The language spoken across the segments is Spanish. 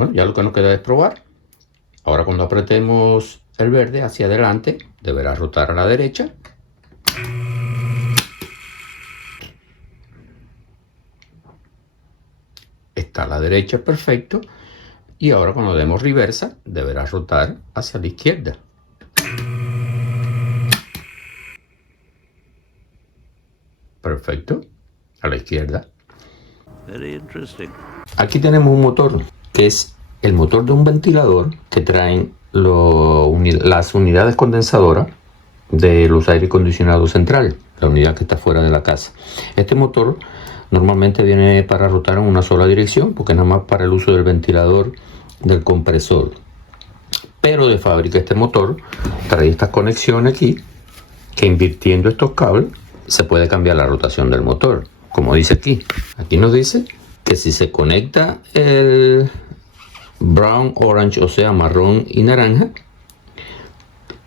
Bueno, ya lo que nos queda es probar. Ahora cuando apretemos el verde hacia adelante, deberá rotar a la derecha. Está a la derecha, perfecto. Y ahora cuando demos reversa, deberá rotar hacia la izquierda. Perfecto, a la izquierda. Very interesting. Aquí tenemos un motor, que es el motor de un ventilador que traen las unidades condensadoras de los aire acondicionados central, la unidad que está fuera de la casa. Este motor normalmente viene para rotar en una sola dirección, porque es nada más para el uso del ventilador del compresor. Pero de fábrica este motor trae estas conexiones aquí, que invirtiendo estos cables se puede cambiar la rotación del motor. Como dice aquí nos dice que si se conecta el brown, orange, o sea marrón y naranja,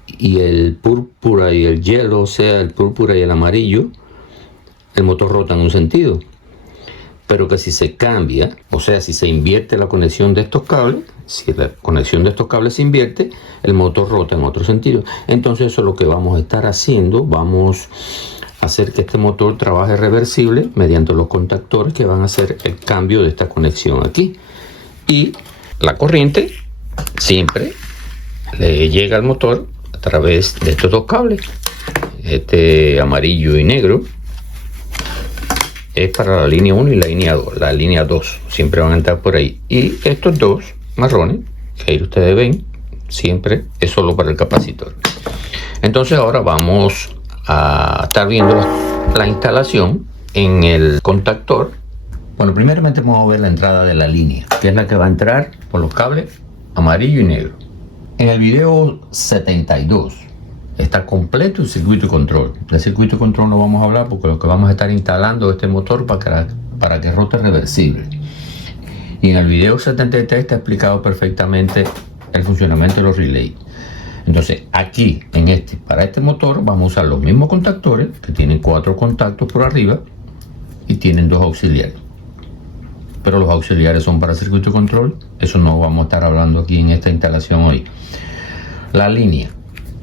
y el púrpura y el yellow, o sea el púrpura y el amarillo, el motor rota en un sentido. Pero que si se cambia, o sea si se invierte la conexión de estos cables, si la conexión de estos cables se invierte, el motor rota en otro sentido. Entonces eso es lo que vamos a estar haciendo. Vamos a hacer que este motor trabaje reversible mediante los contactores que van a hacer el cambio de esta conexión aquí. Y la corriente siempre le llega al motor a través de estos dos cables. Este amarillo y negro es para la línea 1 y la línea 2. La línea 2 siempre van a entrar por ahí. Y estos dos marrones, que ahí ustedes ven, siempre es solo para el capacitor. Entonces ahora vamos a estar viendo la instalación en el contactor. Bueno, primeramente vamos a ver la entrada de la línea, que es la que va a entrar por los cables amarillo y negro. En el video 72 está completo el circuito de control. Del circuito de control no vamos a hablar porque lo que vamos a estar instalando es este motor para que rote reversible. Y en el video 73 está explicado perfectamente el funcionamiento de los relays. Entonces aquí para este motor vamos a usar los mismos contactores, que tienen 4 contactos por arriba y tienen 2 auxiliares. Pero los auxiliares son para circuito de control. Eso no vamos a estar hablando aquí en esta instalación hoy. La línea,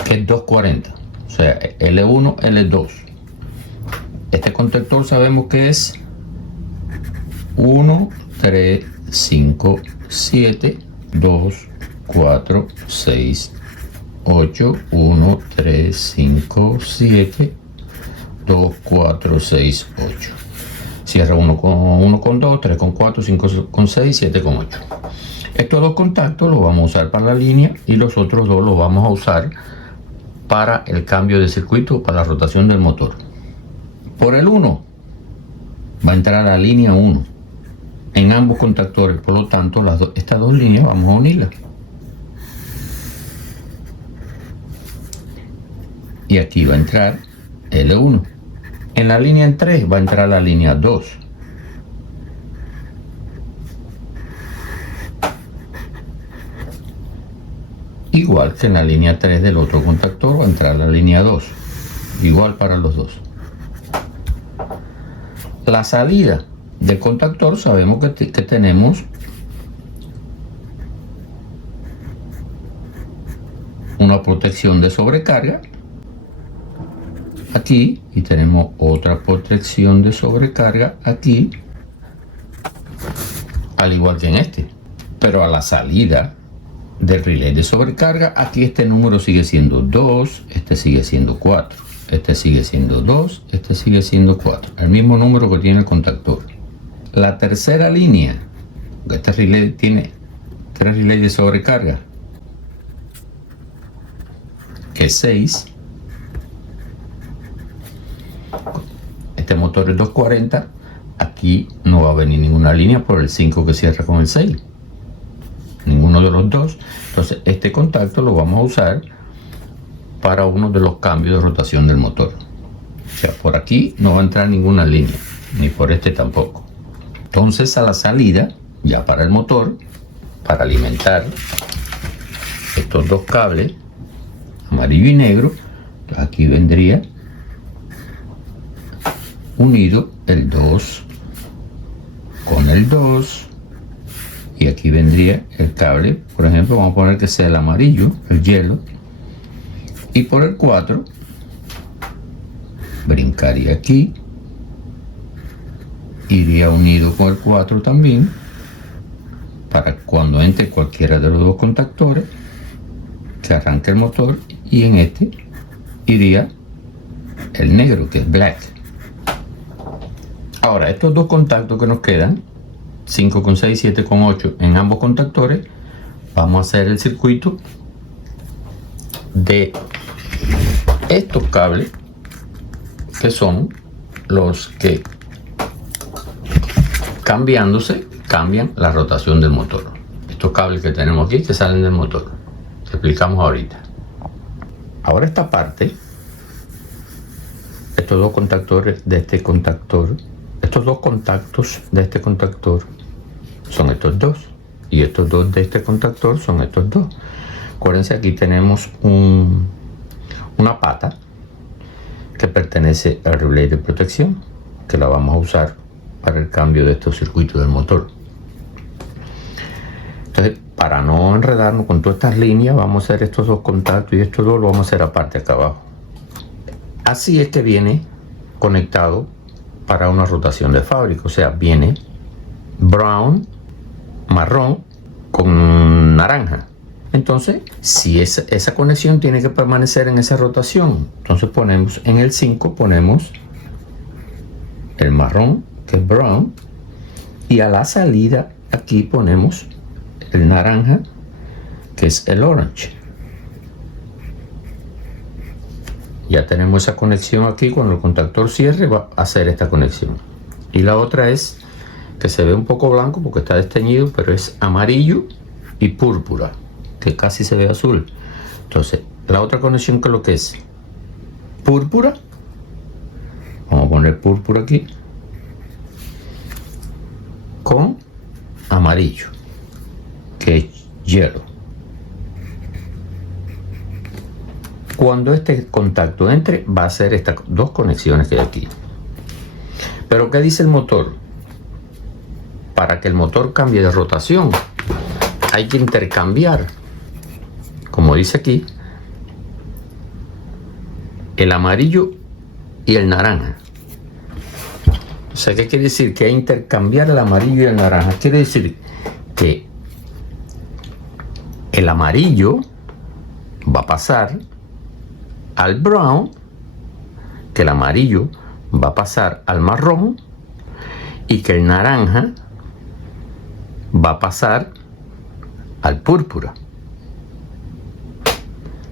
que es 240, o sea L1, L2. Este contactor sabemos que es 1, 3, 5, 7, 2, 4, 6, 8, 1, 3, 5, 7, 2, 4, 6, 8. Cierra 1 con 2, 3 con 4, 5 con 6, 7 con 8. Estos dos contactos los vamos a usar para la línea y los otros dos los vamos a usar para el cambio de circuito, para la rotación del motor. Por el 1 va a entrar a la línea 1 en ambos contactores, por lo tanto estas dos líneas vamos a unirlas. Y aquí va a entrar L1. En la línea 3 va a entrar la línea 2. Igual que en la línea 3 del otro contactor va a entrar la línea 2. Igual para los dos. La salida del contactor sabemos que tenemos una protección de sobrecarga aquí y tenemos otra protección de sobrecarga aquí, al igual que en este. Pero a la salida del relay de sobrecarga, aquí este número sigue siendo 2, este sigue siendo 4, este sigue siendo 2, este sigue siendo 4, el mismo número que tiene el contactor. La tercera línea, este relay tiene 3 relays de sobrecarga, que es 6. Este motor es 240, aquí no va a venir ninguna línea por el 5 que cierra con el 6, ninguno de los dos. Entonces este contacto lo vamos a usar para uno de los cambios de rotación del motor. O sea, por aquí no va a entrar ninguna línea, ni por este tampoco. Entonces a la salida, ya para el motor, para alimentar estos dos cables, amarillo y negro, aquí vendría unido el 2 con el 2 Y aquí vendría el cable, por ejemplo, vamos a poner que sea el amarillo, el hielo. Y por el 4, brincaría aquí. Iría unido con el 4 también, para cuando entre cualquiera de los dos contactores, que arranque el motor, y en este iría el negro, que es black. Ahora, estos dos contactos que nos quedan, 5,6 y 7,8 en ambos contactores, vamos a hacer el circuito de estos cables, que son los que cambiándose cambian la rotación del motor. Estos cables que tenemos aquí que salen del motor, que explicamos ahorita. Ahora esta parte, estos dos contactores de este contactor, estos dos contactos de este contactor son estos dos, y estos dos de este contactor son estos dos. Acuérdense, aquí tenemos una pata que pertenece al relay de protección, que la vamos a usar para el cambio de estos circuitos del motor. Entonces, para no enredarnos con todas estas líneas, vamos a hacer estos dos contactos, y estos dos lo vamos a hacer aparte acá abajo. Así es que viene conectado para una rotación de fábrica, o sea, viene brown, marrón con naranja. Entonces, si esa conexión tiene que permanecer en esa rotación, entonces ponemos en el 5, ponemos el marrón, que es brown, y a la salida aquí ponemos el naranja, que es el orange. Ya tenemos esa conexión aquí. Cuando el contactor cierre va a hacer esta conexión. Y la otra es que se ve un poco blanco porque está desteñido, pero es amarillo y púrpura, que casi se ve azul. Entonces, la otra conexión, que es lo que es púrpura, vamos a poner púrpura aquí, con amarillo, que es hielo. Cuando este contacto entre, va a hacer estas dos conexiones que hay aquí. Pero ¿qué dice el motor? Para que el motor cambie de rotación, hay que intercambiar, como dice aquí, el amarillo y el naranja. O sea, ¿qué quiere decir? Que hay que intercambiar el amarillo y el naranja. Quiere decir que el amarillo va a pasar al brown, que el amarillo va a pasar al marrón, y que el naranja va a pasar al púrpura.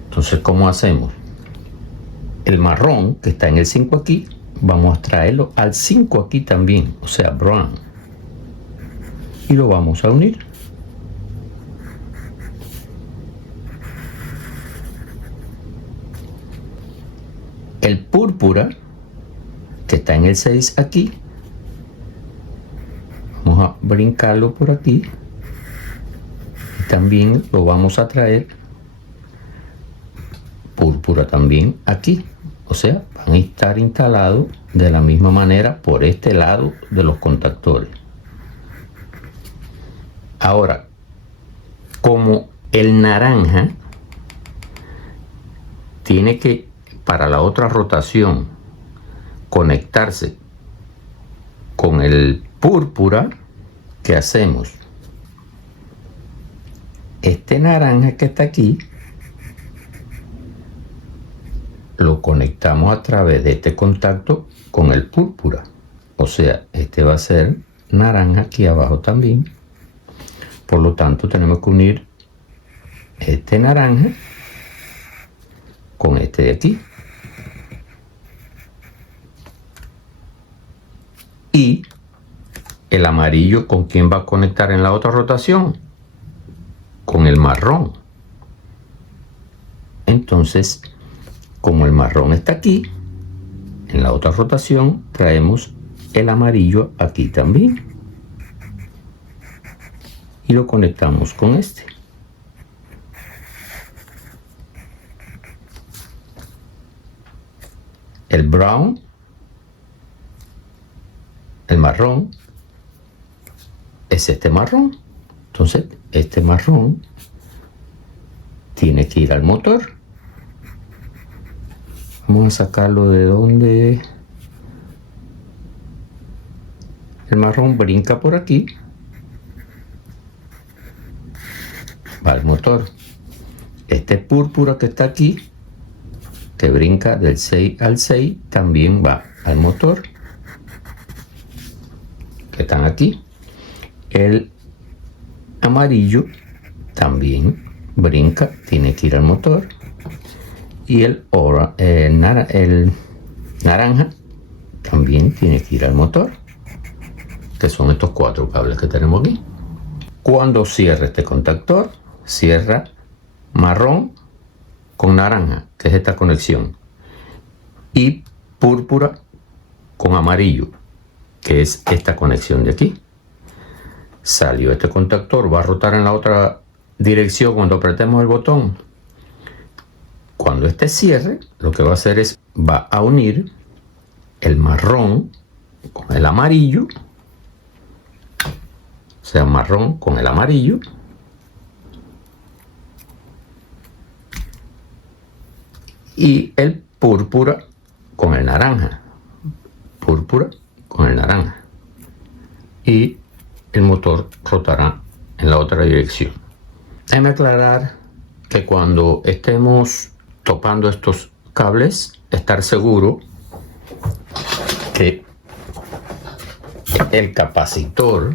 Entonces, ¿cómo hacemos? El marrón, que está en el 5 aquí, vamos a traerlo al 5 aquí también, o sea, brown, y lo vamos a unir. El púrpura, que está en el 6 aquí, vamos a brincarlo por aquí, y también lo vamos a traer púrpura también aquí. O sea, van a estar instalados de la misma manera por este lado de los contactores. Ahora, como el naranja tiene que, para la otra rotación, conectarse con el púrpura, ¿qué hacemos? Este naranja que está aquí lo conectamos a través de este contacto con el púrpura. O sea, este va a ser naranja aquí abajo también. Por lo tanto, tenemos que unir este naranja con este de aquí. Y el amarillo, ¿con quién va a conectar en la otra rotación? Con el marrón. Entonces, como el marrón está aquí, en la otra rotación traemos el amarillo aquí también. Y lo conectamos con este. El brown, el marrón, es este marrón. Entonces, este marrón tiene que ir al motor. Vamos a sacarlo de donde el marrón brinca por aquí, va al motor. Este púrpura que está aquí, que brinca del 6 al 6, también va al motor, que están aquí. El amarillo también brinca, tiene que ir al motor. Y el naranja también tiene que ir al motor, que son estos 4 cables que tenemos aquí. Cuando cierra este contactor, cierra marrón con naranja, que es esta conexión, y púrpura con amarillo, que es esta conexión de aquí. Salió este contactor, va a rotar en la otra dirección cuando apretemos el botón. Cuando este cierre, lo que va a hacer es, va a unir el marrón con el amarillo, o sea, marrón con el amarillo, y el púrpura con el naranja, púrpura con el naranja, y el motor rotará en la otra dirección. Déjame aclarar que cuando estemos topando estos cables, estar seguro que el capacitor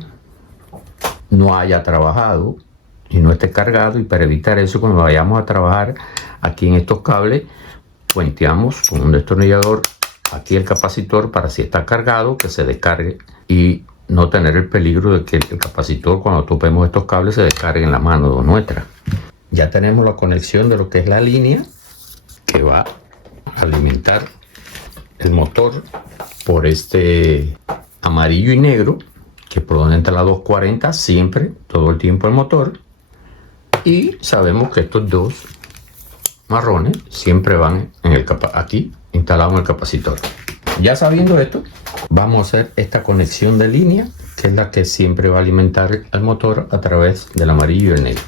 no haya trabajado y no esté cargado, y para evitar eso, cuando vayamos a trabajar aquí en estos cables, puenteamos con un destornillador aquí el capacitor para, si está cargado, que se descargue y no tener el peligro de que el capacitor, cuando topemos estos cables, se descargue en la mano nuestra. Ya tenemos la conexión de lo que es la línea que va a alimentar el motor por este amarillo y negro, que es por donde entra la 240 siempre, todo el tiempo el motor. Y sabemos que estos dos marrones siempre van en aquí instalado en el capacitor. Ya sabiendo esto, vamos a hacer esta conexión de línea, que es la que siempre va a alimentar al motor a través del amarillo y el negro.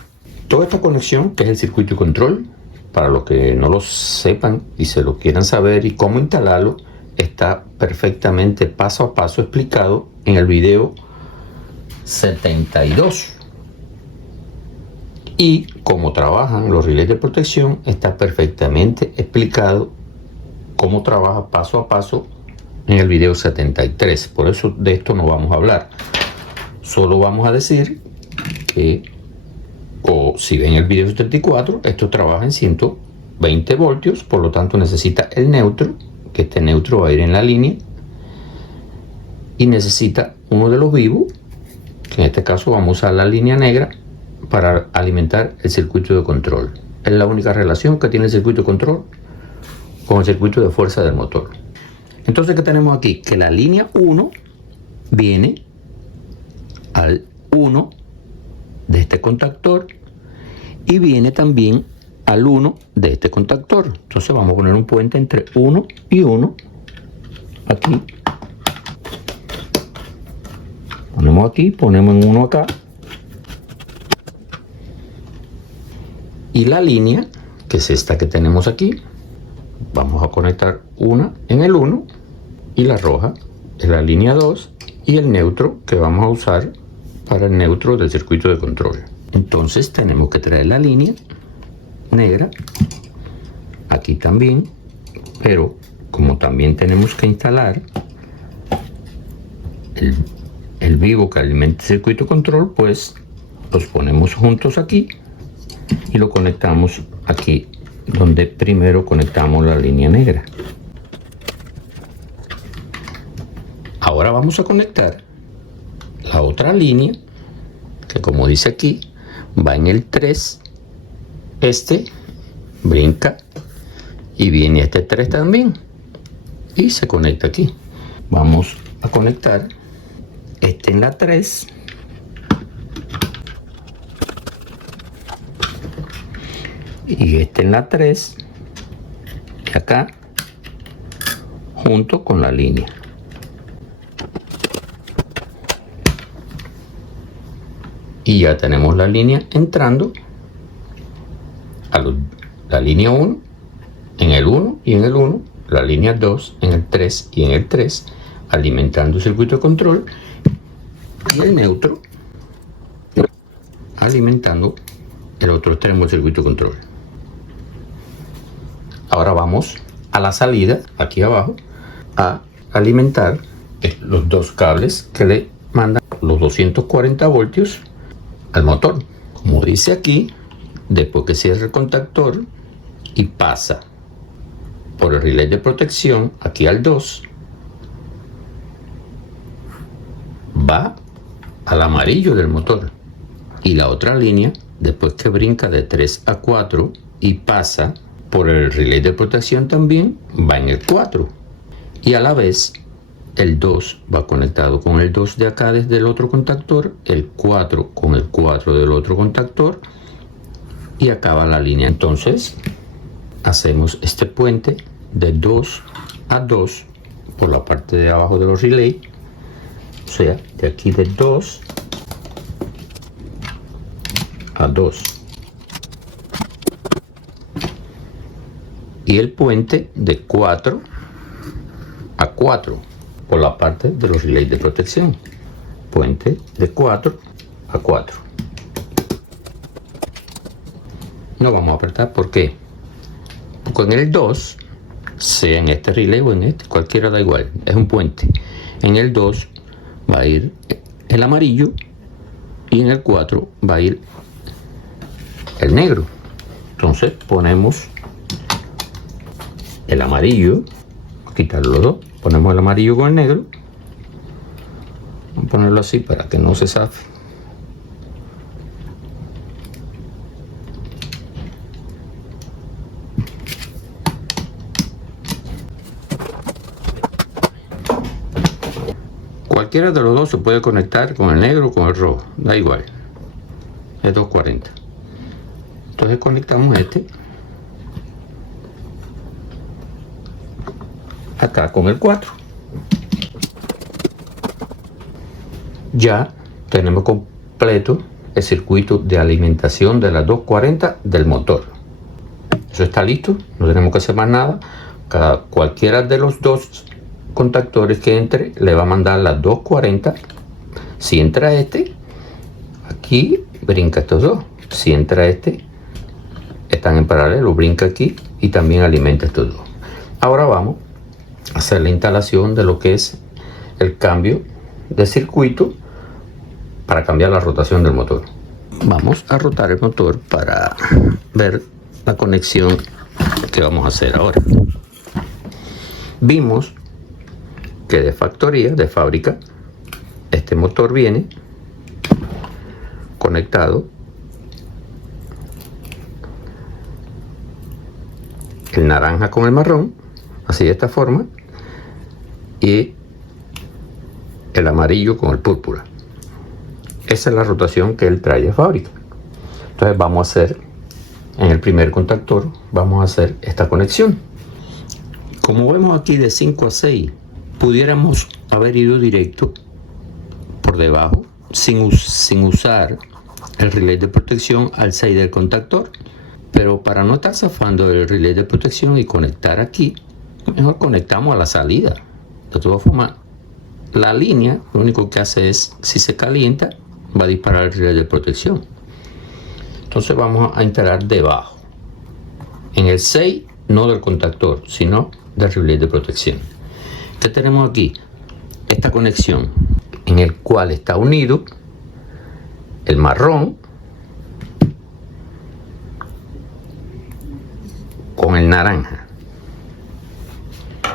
Toda esta conexión, que es el circuito de control, para los que no lo sepan y se lo quieran saber y cómo instalarlo, está perfectamente paso a paso explicado en el video 72. Y cómo trabajan los relés de protección, está perfectamente explicado cómo trabaja paso a paso en el video 73. Por eso de esto no vamos a hablar. Solo vamos a decir que, o si ven el video 74, esto trabaja en 120 voltios, por lo tanto necesita el neutro, que este neutro va a ir en la línea, y necesita uno de los vivos, que en este caso vamos a usar la línea negra para alimentar el circuito de control. Es la única relación que tiene el circuito de control con el circuito de fuerza del motor. Entonces, ¿qué tenemos aquí? Que la línea 1 viene al 1 de este contactor y viene también al 1 de este contactor. Entonces vamos a poner un puente entre 1 y 1 aquí. Ponemos aquí, ponemos en 1 acá, y la línea, que es esta que tenemos aquí, vamos a conectar una en el 1 y la roja es la línea 2 y el neutro que vamos a usar para el neutro del circuito de control. Entonces tenemos que traer la línea negra aquí también, pero como también tenemos que instalar el vivo que alimenta el circuito de control, pues los ponemos juntos aquí y lo conectamos aquí donde primero conectamos la línea negra. Ahora vamos a conectar la otra línea, que como dice aquí, va en el 3, este brinca y viene este 3 también y se conecta aquí. Vamos a conectar este en la 3 y este en la 3 y acá junto con la línea. Y ya tenemos la línea entrando a la línea 1 en el 1 y en el 1, la línea 2 en el 3 y en el 3, alimentando el circuito de control, y el neutro alimentando el otro extremo del circuito de control. Ahora vamos a la salida, aquí abajo, a alimentar los dos cables que le mandan los 240 voltios al motor. Como dice aquí, después que cierra el contactor y pasa por el relay de protección aquí al 2, va al amarillo del motor, y la otra línea, después que brinca de 3 a 4 y pasa por el relay de protección, también va en el 4, y a la vez el 2 va conectado con el 2 de acá desde el otro contactor, el 4 con el 4 del otro contactor, y acaba la línea. Entonces hacemos este puente de 2 a 2 por la parte de abajo de los relays, o sea, de aquí de 2 a 2, y el puente de 4 a 4 por la parte de los relays de protección, puente de 4 a 4. No vamos a apretar, ¿por qué? Porque en el 2, sea en este relay o en este, cualquiera da igual, es un puente. En el 2 va a ir el amarillo y en el 4 va a ir el negro. Entonces ponemos el amarillo, quitar los dos, ponemos el amarillo con el negro, vamos a ponerlo así para que no se zafe. Cualquiera de los dos se puede conectar con el negro o con el rojo, da igual, es 240. Entonces conectamos este acá con el 4. Ya tenemos completo el circuito de alimentación de las 240 del motor. Eso está listo, no tenemos que hacer más nada. Cualquiera de los dos contactores que entre le va a mandar las 240. Si entra este, aquí brinca estos dos. Si entra este, están en paralelo, brinca aquí y también alimenta estos dos. Ahora vamos a hacer la instalación de lo que es el cambio de circuito para cambiar la rotación del motor. Vamos a rotar el motor para ver la conexión que vamos a hacer ahora. Vimos que de factoría, de fábrica, este motor viene conectado el naranja con el marrón, así de esta forma, y el amarillo con el púrpura. Esa es la rotación que él trae de fábrica. Entonces vamos a hacer, en el primer contactor, vamos a hacer esta conexión. Como vemos aquí de 5 a 6, pudiéramos haber ido directo por debajo sin usar el relay de protección al 6 del contactor, pero para no estar zafando el relay de protección y conectar aquí, mejor conectamos a la salida. De todas formas, la línea lo único que hace es, si se calienta, va a disparar el relay de protección. Entonces vamos a instalar debajo, en el 6, no del contactor, sino del relay de protección. ¿Qué tenemos aquí? Esta conexión en el cual está unido el marrón con el naranja.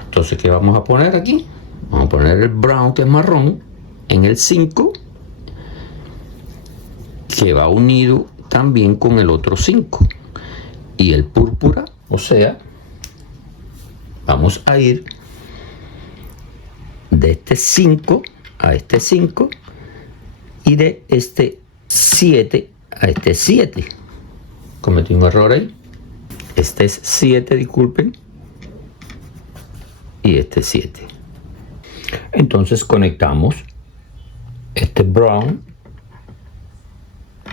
Entonces, ¿qué vamos a poner aquí? Vamos a poner el brown, que es marrón, en el 5, que va unido también con el otro 5, y el púrpura, o sea, vamos a ir de este 5 a este 5 y de este 7 a este 7. Cometí un error ahí. Este es 7, disculpen, y este 7. Entonces conectamos este brown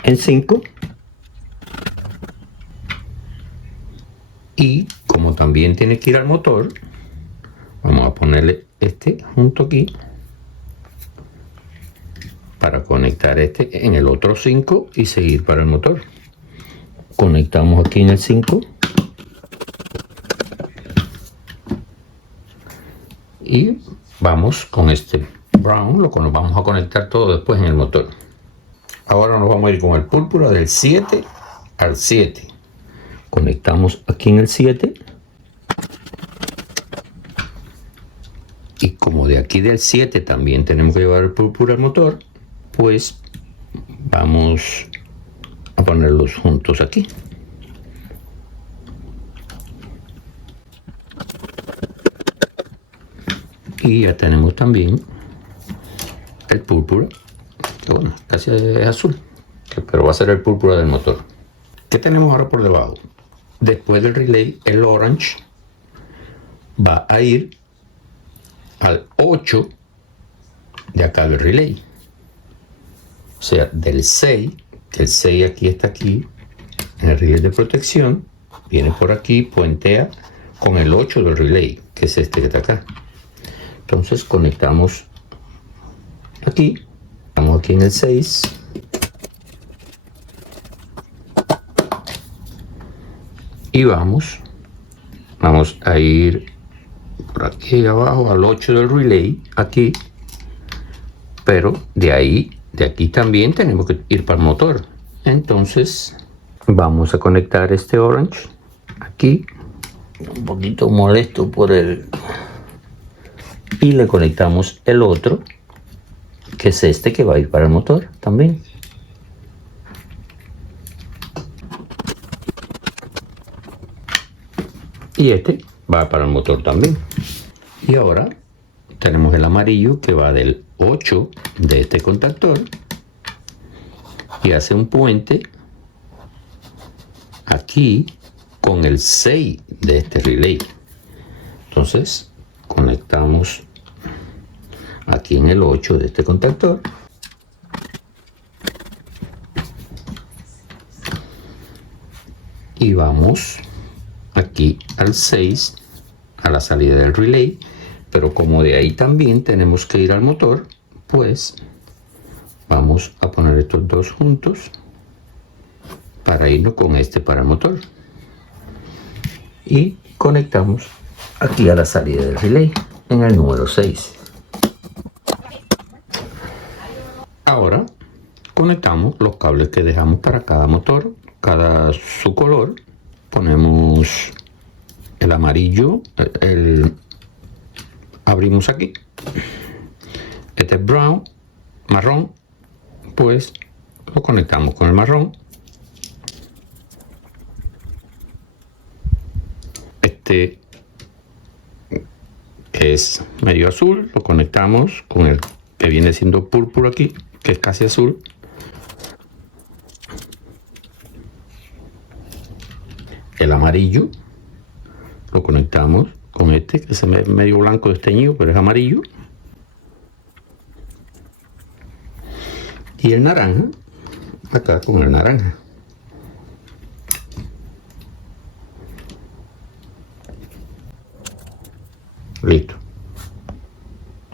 en 5. Y como también tiene que ir al motor, vamos a ponerle este junto aquí para conectar este en el otro 5 y seguir para el motor. Conectamos aquí en el 5 y vamos con este brown, lo vamos a conectar todo después en el motor. Ahora nos vamos a ir con el púrpura del 7 al 7. Conectamos aquí en el 7 y como de aquí del 7 también tenemos que llevar el púrpura al motor, pues vamos a ponerlos juntos aquí. Y ya tenemos también el púrpura, que bueno, casi es azul, pero va a ser el púrpura del motor. ¿Qué tenemos ahora por debajo? Después del relay, el orange va a ir al 8 de acá del relay. O sea, del 6, que el 6 aquí está aquí, en el relay de protección, viene por aquí, puentea con el 8 del relay, que es este que está acá. Entonces conectamos aquí, estamos aquí en el 6. Y vamos a ir por aquí abajo al 8 del relay, aquí. Pero de aquí también tenemos que ir para el motor. Entonces vamos a conectar este orange aquí. Un poquito molesto por el... Y le conectamos el otro, que es este que va a ir para el motor también. Y este va para el motor también. Y ahora tenemos el amarillo que va del 8 de este contactor y hace un puente aquí con el 6 de este relay. Entonces conectamos aquí en el 8 de este contactor y vamos aquí al 6 a la salida del relay, pero como de ahí también tenemos que ir al motor, pues vamos a poner estos dos juntos para irnos con este para el motor y conectamos aquí a la salida del relay en el número 6. Ahora conectamos los cables que dejamos para cada motor, cada su color. Ponemos el amarillo, abrimos aquí, este es brown, marrón, pues lo conectamos con el marrón. Este es medio azul, lo conectamos con el que viene siendo púrpura aquí, que es casi azul. El amarillo lo conectamos con este, que es medio blanco desteñido, pero es amarillo. Y el naranja, acá con el naranja. Listo.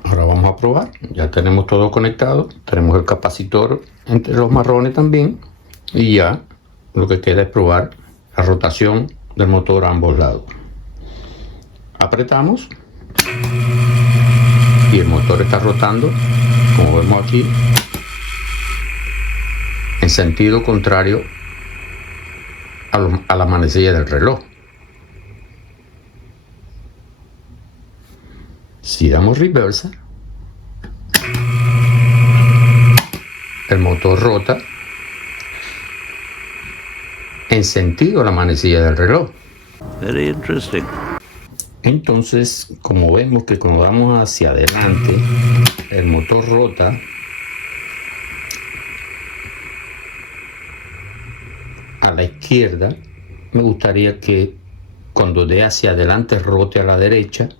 Ahora vamos a probar. Ya tenemos todo conectado. Tenemos el capacitor entre los marrones también. Y ya lo que queda es probar la rotación del motor a ambos lados. Apretamos y el motor está rotando, como vemos aquí, en sentido contrario a la manecilla del reloj. Si damos reversa, el motor rota en sentido a la manecilla del reloj. Very interesting. Entonces, como vemos que cuando vamos hacia adelante, el motor rota a la izquierda, me gustaría que cuando dé hacia adelante rote a la derecha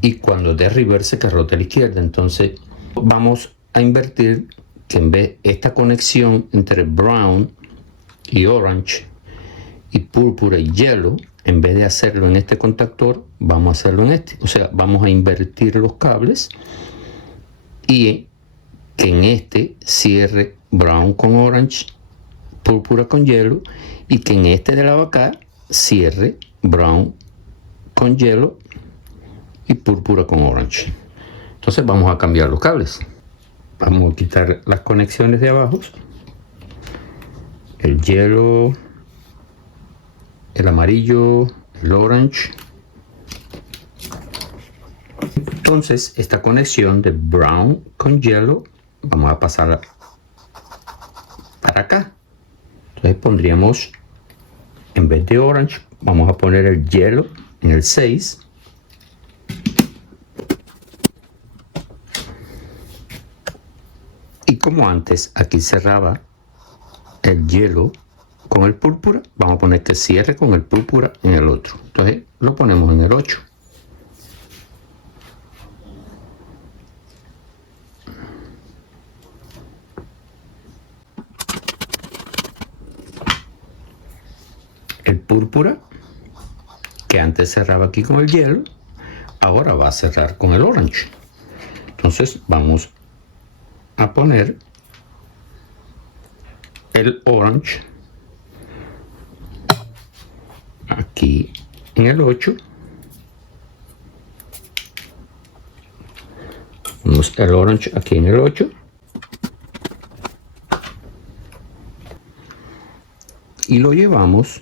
y cuando dé reverse que rote a la izquierda. Entonces vamos a invertir que en vez de esta conexión entre brown y orange y púrpura y yellow, en vez de hacerlo en este contactor, vamos a hacerlo en este. O sea, vamos a invertir los cables y que en este cierre brown con orange, púrpura con yellow, y que en este de la vaca cierre brown con yellow y púrpura con orange. Entonces vamos a cambiar los cables. Vamos a quitar las conexiones de abajo, el yellow, el amarillo, el orange. Entonces esta conexión de brown con yellow vamos a pasar para acá. Entonces pondríamos, en vez de orange, vamos a poner el yellow en el 6. Y como antes aquí cerraba el yellow con el púrpura, vamos a poner que cierre con el púrpura en el otro. Entonces lo ponemos en el 8. El púrpura, que antes cerraba aquí con el yellow, ahora va a cerrar con el orange. Entonces vamos a poner el orange aquí en el 8. Ponemos el orange aquí en el 8. Y lo llevamos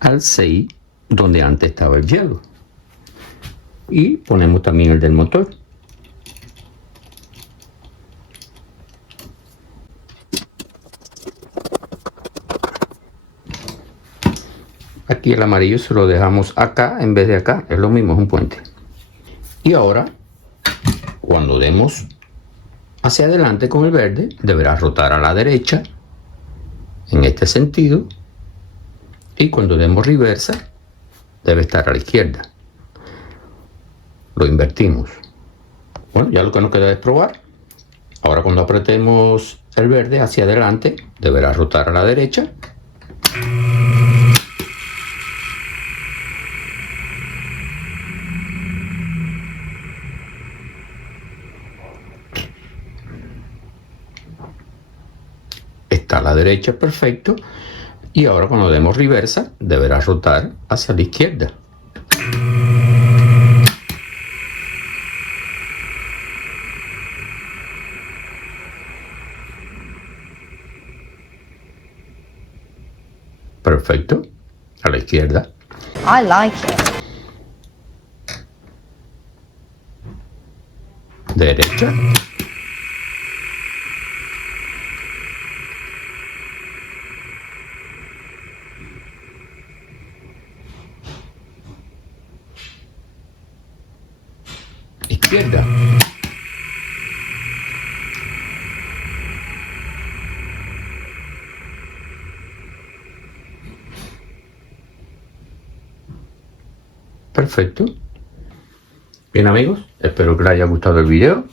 al 6, donde antes estaba el yellow. Y ponemos también el del motor. Aquí el amarillo se lo dejamos acá en vez de acá, es lo mismo, es un puente. Y ahora, cuando demos hacia adelante con el verde, deberá rotar a la derecha en este sentido, y cuando demos reversa debe estar a la izquierda. Lo invertimos. Bueno, ya lo que nos queda es probar. Ahora cuando apretemos el verde hacia adelante deberá rotar a la derecha. Está a la derecha, perfecto. Y ahora cuando demos reversa deberá rotar hacia la izquierda. Perfecto, a la izquierda. I like it. Derecha. Izquierda. Perfecto. Bien amigos, espero que les haya gustado el video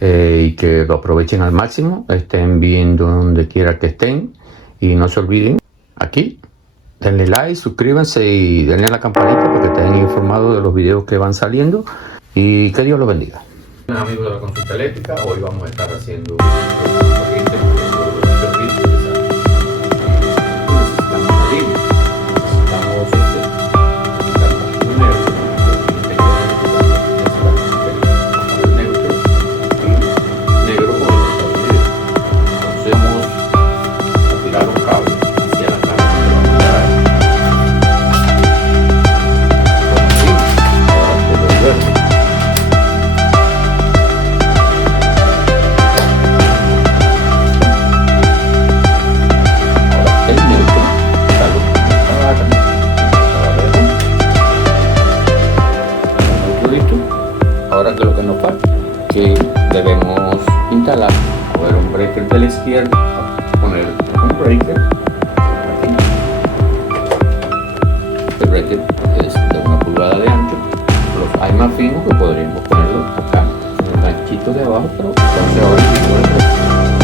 y que lo aprovechen al máximo, estén viendo donde quiera que estén, y no se olviden aquí, denle like, suscríbanse y denle a la campanita para que estén informados de los videos que van saliendo, y que Dios los bendiga. Amigos de la consulta eléctrica, hoy vamos a estar haciendo que debemos instalar, poner un breaker de la izquierda, poner un breaker aquí. El breaker es de 1 pulgada de ancho, los hay más finos que podríamos ponerlo acá en el ganchito de abajo, pero entonces ahora sí,